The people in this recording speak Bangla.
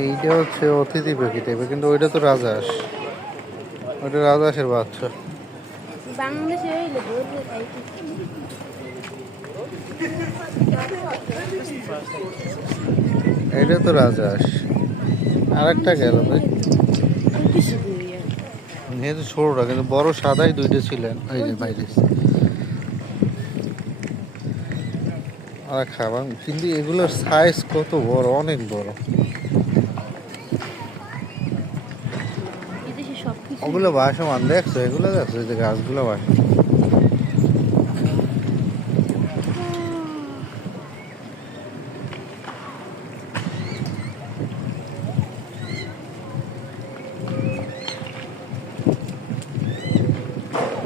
এইটা হচ্ছে অতিথি পাখি টাইপের, কিন্তু ওইটা তো রাজহাঁস, ওইটা রাজহাঁসের বাচ্চা। বাংলাদেশে এটা তো রাজহাঁস। আরেকটা গেল ভাই, যেহেতু ছোটটা, কিন্তু বড় সাদাই দুইটা ছিলেন ওই যে বাইরে। আর খাবার, কিন্তু এগুলোর সাইজ কত বড়, অনেক বড়। ওগুলো ভাসমান দেখছো, এগুলো দেখছো, এই যে গাছগুলো ভাসমান।